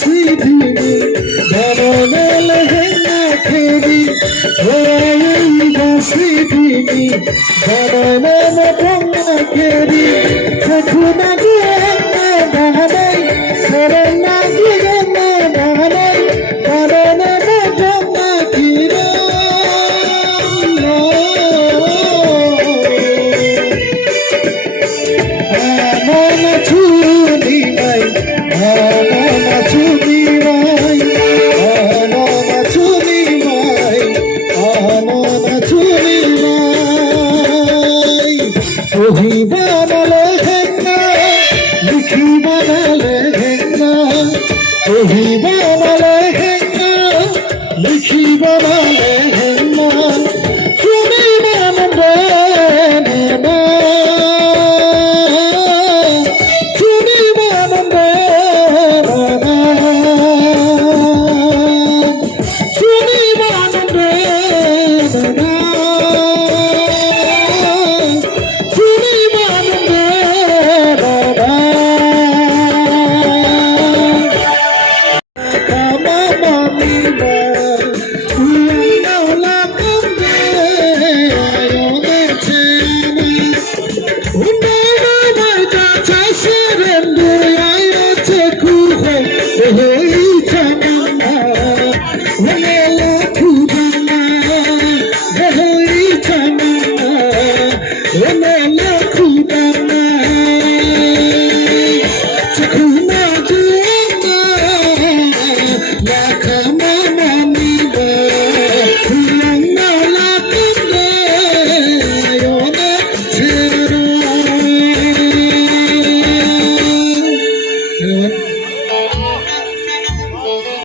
सीधी धरने लहंगा खेरी सीधी धरने लहंगा खेरी सखुना गिरने बहने सरना गिरने बहने धरने लहंगा खेरी आना चुनी भाई आना चुनी भाई आना चुनी भाई आना चुनी भाई वही बना लहंगा लिखी बना लहंगा वही बना लहंगा लिखी बना लहंगा चुनी बना लहंगा When